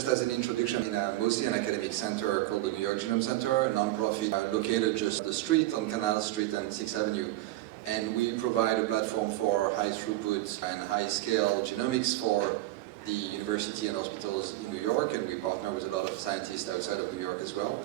Just as an introduction, in mostly an academic center called the New York Genome Center, a non-profit located just the street on Canal Street and 6th Avenue. And we provide a platform for high throughput and high scale genomics for the university and hospitals in New York, and we partner with a lot of scientists outside of New York as well.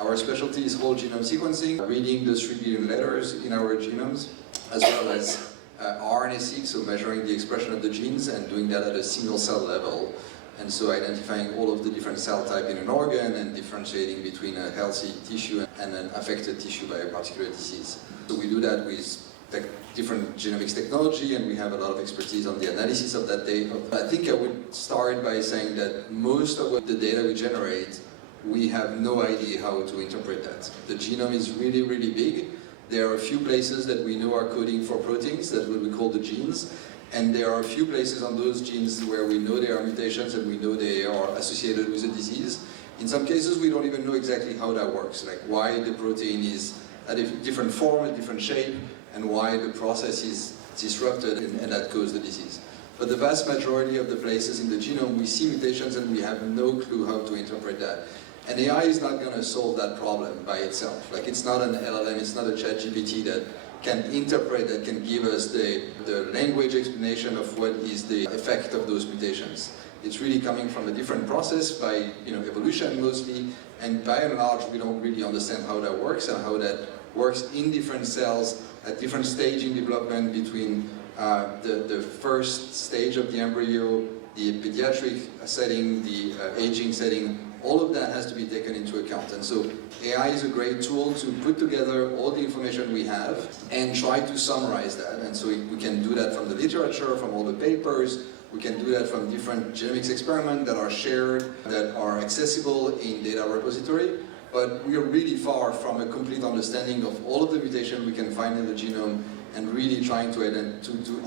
Our specialty is whole genome sequencing, reading the 3 billion letters in our genomes, as well as RNA-seq, so measuring the expression of the genes and doing that at a single cell level. And so identifying all of the different cell types in an organ and differentiating between a healthy tissue and an affected tissue by a particular disease. So we do that with different genomics technology, and we have a lot of expertise on the analysis of that data. I think I would start by saying that most of the data we generate, we have no idea how to interpret that. The genome is really, really big. There are a few places that we know are coding for proteins, that's what we call the genes. And there are a few places on those genes where we know there are mutations and we know they are associated with a disease. In some cases, we don't even know exactly how that works, like why the protein is at a different form, a different shape, and why the process is disrupted and that causes the disease. But the vast majority of the places in the genome, we see mutations and we have no clue how to interpret that. And AI is not going to solve that problem by itself. Like, it's not an LLM, it's not a ChatGPT that can interpret, that can give us the language explanation of what is the effect of those mutations. It's really coming from a different process by evolution mostly, and by and large we don't really understand how that works and how that works in different cells at different stage in development between the first stage of the embryo, the pediatric setting, the aging setting. All of that has to be taken into account. And so AI is a great tool to put together all the information we have and try to summarize that. And so we can do that from the literature, from all the papers. We can do that from different genomics experiments that are shared, that are accessible in data repository. But we are really far from a complete understanding of all of the mutations we can find in the genome and really trying to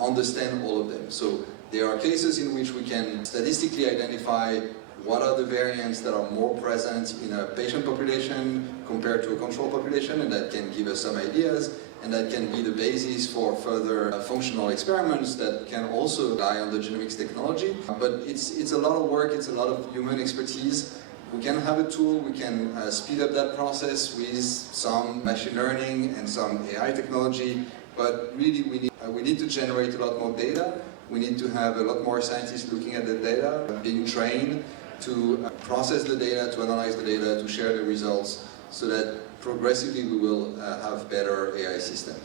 understand all of them. So there are cases in which we can statistically identify what are the variants that are more present in a patient population compared to a control population, and that can give us some ideas, and that can be the basis for further functional experiments that can also rely on the genomics technology. But it's a lot of work, it's a lot of human expertise. We can have a tool, we can speed up that process with some machine learning and some AI technology, but really we need to generate a lot more data. We need to have a lot more scientists looking at the data, being trained to process the data, to analyze the data, to share the results, so that progressively we will have better AI systems.